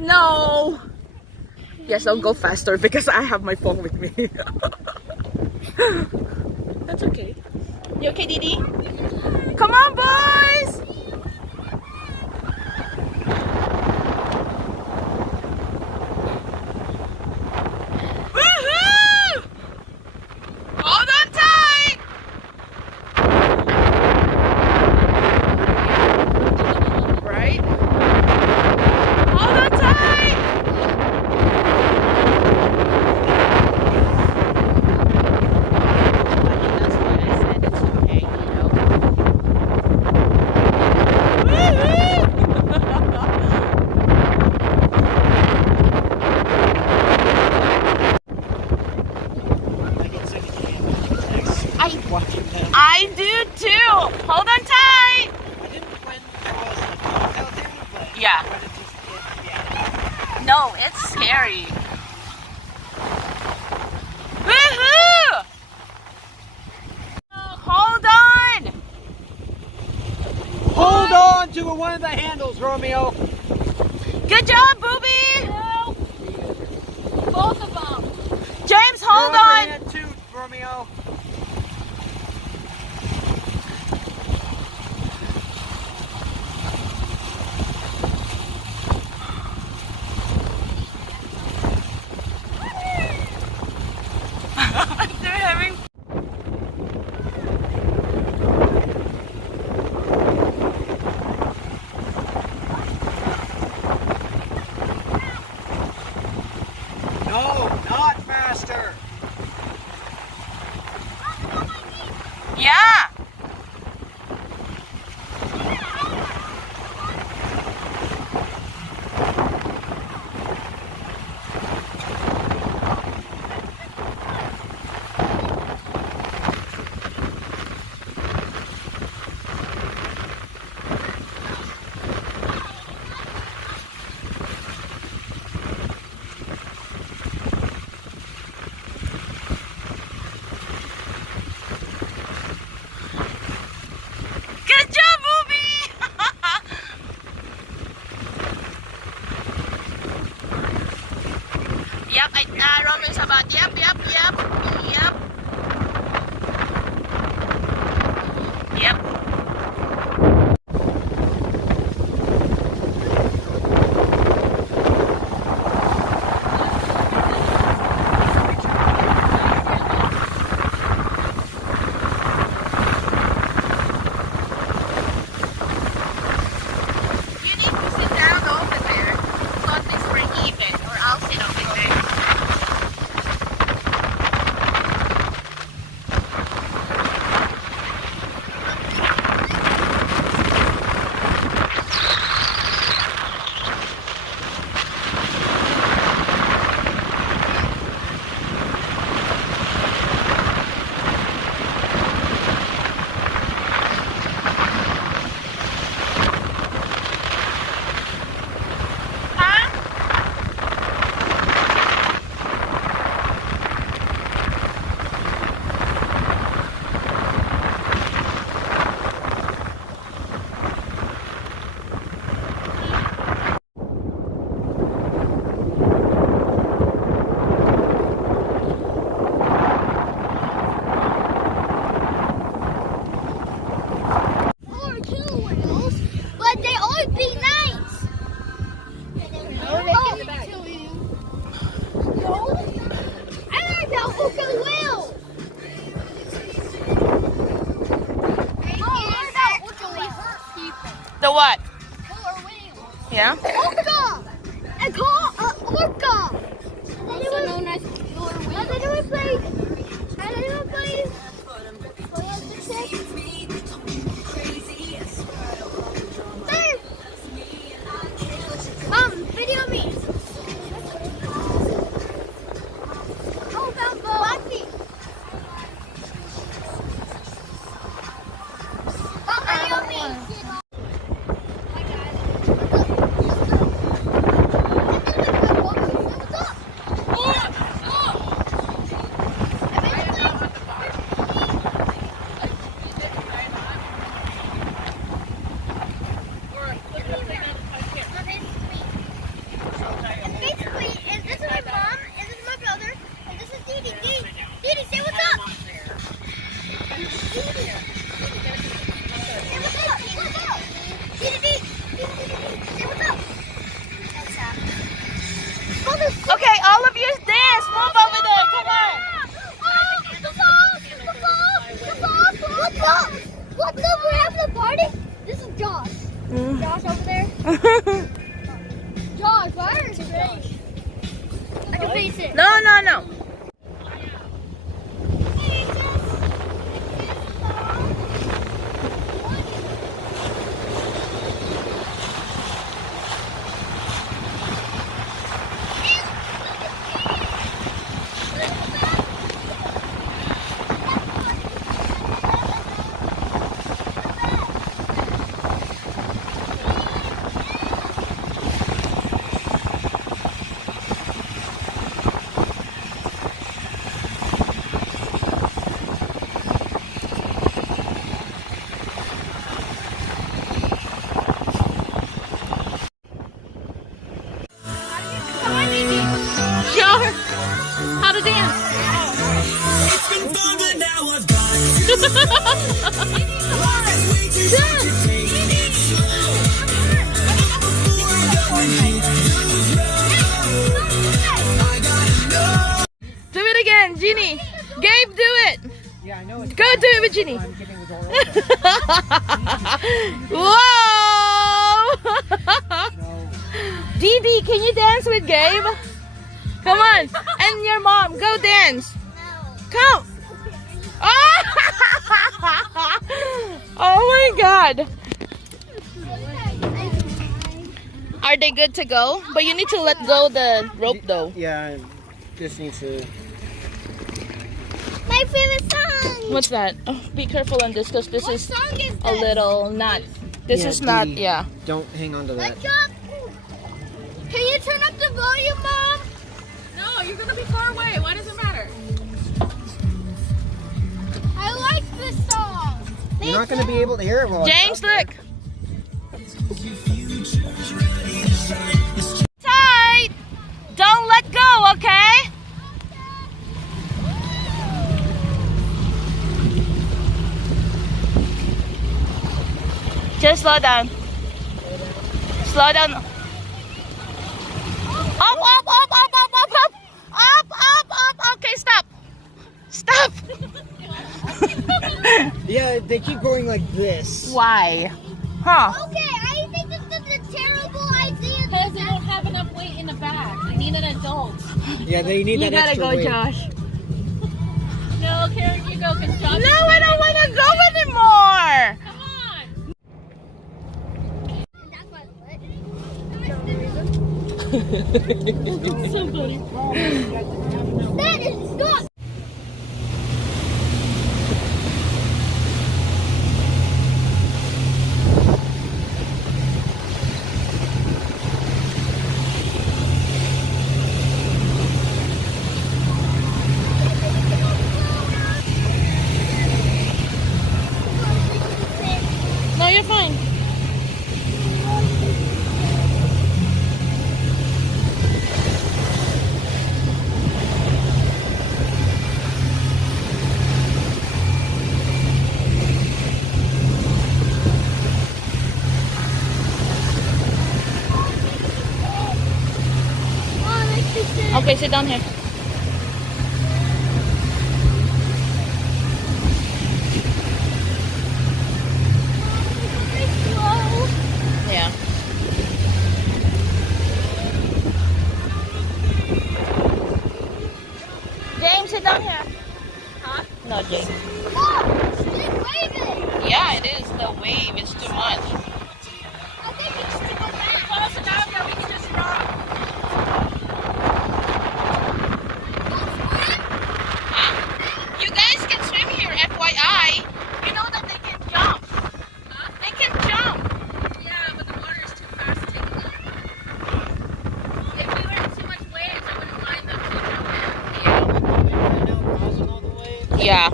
No. Yes, I'll go faster because I have my phone with me. That's okay. You okay, Didi? Come on, boys! Woohoo! Hold on tight! Right? Hold on tight! That's why I said it's okay, you know. I do too. Hold on tight. Yeah. No, it's scary. Woohoo! Hold on. Hold on to one of the handles, Romeo. Good job, Booby. No. Both of them. James, hold Your on. other hand too, Romeo. They're having. No, not faster. Yeah. Good job, Booby. Yep, Romeo's about. Yep. You need to sit down over there so at least we're even, or I'll sit over there. Huh? Or two whales, but they all be nice. No, they can kill you. No, I learned about Hoka whale. I learned about Hoka hurt people. The what? Killer whales. Yeah? Orca. I call orca. Also known as killer whale. Has anyone played? Video me. Oh, that Buffy. Video me. Josh over there? Josh, why are you strange? I can face it. No, no, no. Show her how to dance. Do it again, Jeannie. Gabe, do it. Yeah, I know. It's Go do it with Jeannie. I'm keeping the door open. Whoa! No. Didi, can you dance with Gabe? Come on. And your mom, go dance. Come. Oh, oh my God. Are they good to go? But you need to let go the rope though. Yeah, just needs to. My favorite song. What's that? Oh, be careful on this because this What is song is a this? little not. This Yeah, is not, Didi, yeah. Don't hang on to that. Let's up. Can you turn up the volume, Mom? No, you're gonna be far away. Why does it matter? I like this song. You're not going to be able to hear it well. James, look. Tight. Don't let go, okay? Just slow down. Slow down. Up, up, up, up, up, up, up. Up, up, up. Okay, stop. Stop. Yeah, they keep going like this. Why? Huh? Okay, I think this is a terrible idea. Because they don't have enough weight in the back. They need an adult. Yeah, they need You that gotta extra go, weight. Josh. No, Karen, you go. Because Josh. No, I don't want to go anymore. Come on. That's my foot. That is not. No, you're fine. Okay, sit down here. Yeah. James, sit down here. Huh? No, James. Oh, she's waving. Yeah, it is. The wave is too much. I think it's to go back. Close enough that we can just drop. Huh? You guys can swim here, FYI. You know that they can jump. Huh? They can jump. Yeah, but the water is too fast to take them. If we were in too much waves, I wouldn't mind them to jump in. Right now, causing all the waves. Yeah.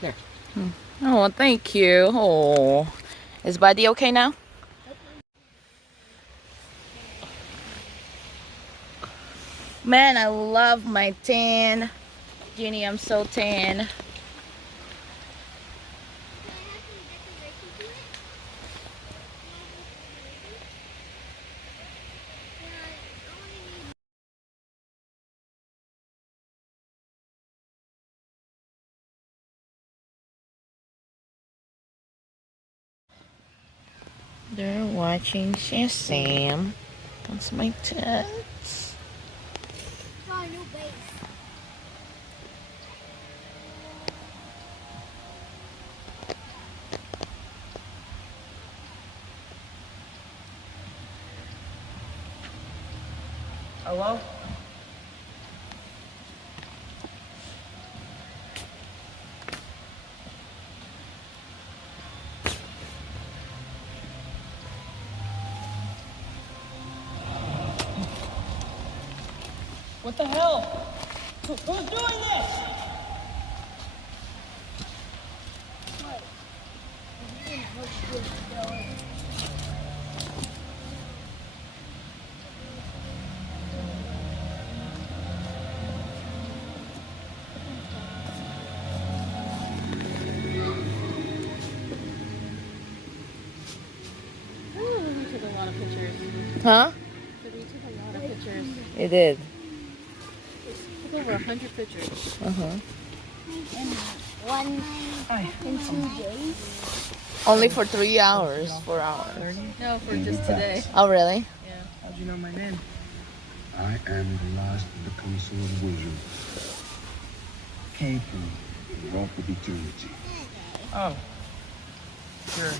There. Oh, thank you. Oh, is Buddy okay now? Man, I love my tan. Jeannie, I'm so tan. They're watching Sam. That's my tits. Oh, new base. Hello? What the hell? Who's doing this? We took a lot of pictures. Huh? We took a lot of pictures. It did. Took over 100 pictures. Uh-huh. In 2 days. Only for 3 hours, 4 hours. No, for just today. Oh, really? Yeah. How'd you know my name? I am the last of the Council of Wizards. Came from the Vault of Eternity. Oh. Sure.